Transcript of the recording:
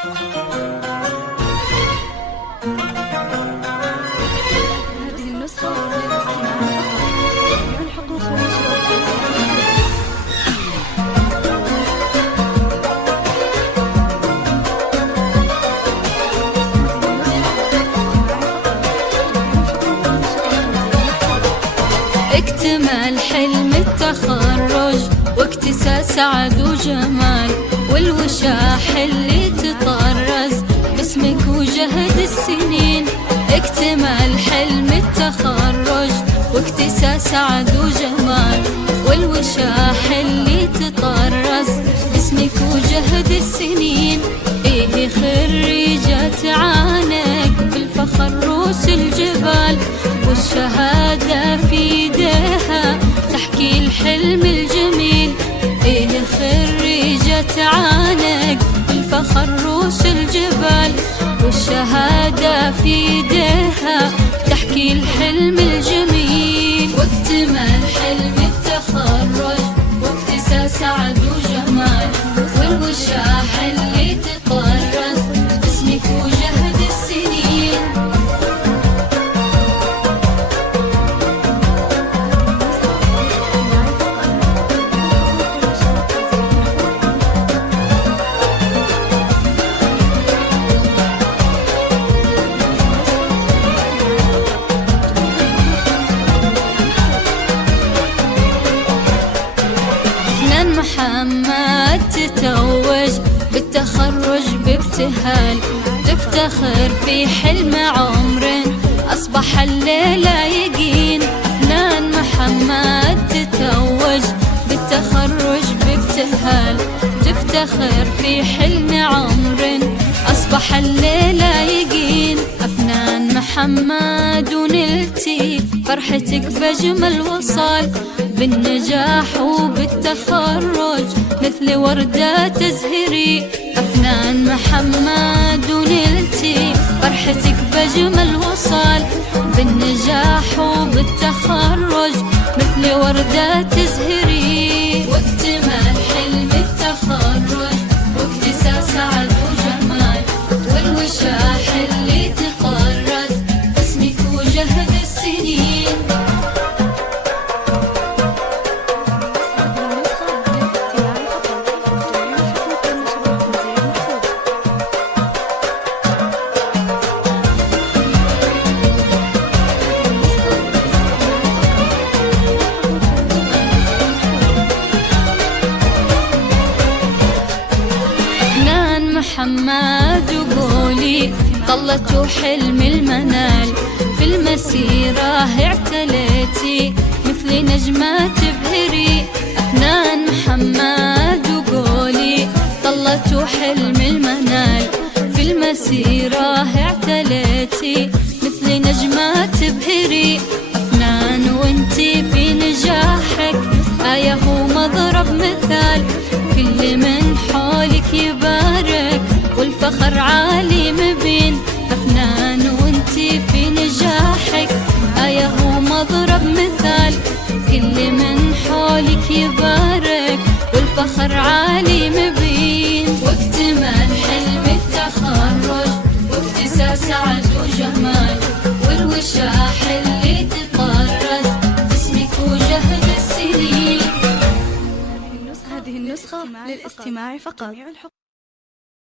هذه النسخة للاستماع عن حقوق اكتمل حلم التخرج واكتسى سعد وجمال، والوشاح اللي تطرز باسمك وجهد السنين. اكتمل حلم التخرج واكتسى سعد وجمال، والوشاح اللي تطرز باسمك وجهد السنين. ايه خريجة عانق بالفخر روس الجبال، والشهادة في ايديها تحكي الحلم الجميل. ايه خريجة عانق بالفخر روس الجبال، والشهادة في ايديها تحكي الحلم الجميل. واكتمل حلم التخرج واكتسى سعد وجمال، والوشاح اللي تطرز باسمك وجهد السنين. محمد تتوج بالتخرج بابتهال، تفتخر في حلم عمر أصبح الليلة يقين. أفنان محمد تتوج بالتخرج بابتهال، تفتخر في حلم عمر أصبح الليلة يقين. أفنان محمد ونلتي فرحتك بأجمل وصال، بالنجاح وبالتخرج مثل وردة تزهري. أفنان محمد ونلتي فرحتك بأجمل وصال، بالنجاح وبالتخرج مثل وردة تزهري. واكتمل حلم التخرج واكتسى سعد وجمال، والوشاح اللي تطرز باسمك وجهد السنين. محمد وقولي طلت حلم المنال، في المسيرة اعتليتي مثل نجمة تبهري. أفنان محمد وقولي طلت حلم المنال، في المسيرة اعتليتي مثل نجمة تبهري. أفنان وانتي في نجاحك آية ومضرب مثال، كل من حولك يبارك والفخر عالي مبين. أفنان وانتي في نجاحك آية ومضرب مثال، كل من حولك يبارك والفخر عالي مبين. واكتمل حلم التخرج واكتسى سعد وجمال، والوشاح اللي تطرز باسمك وجهد السنين. هذه النسخة للاستماع فقط.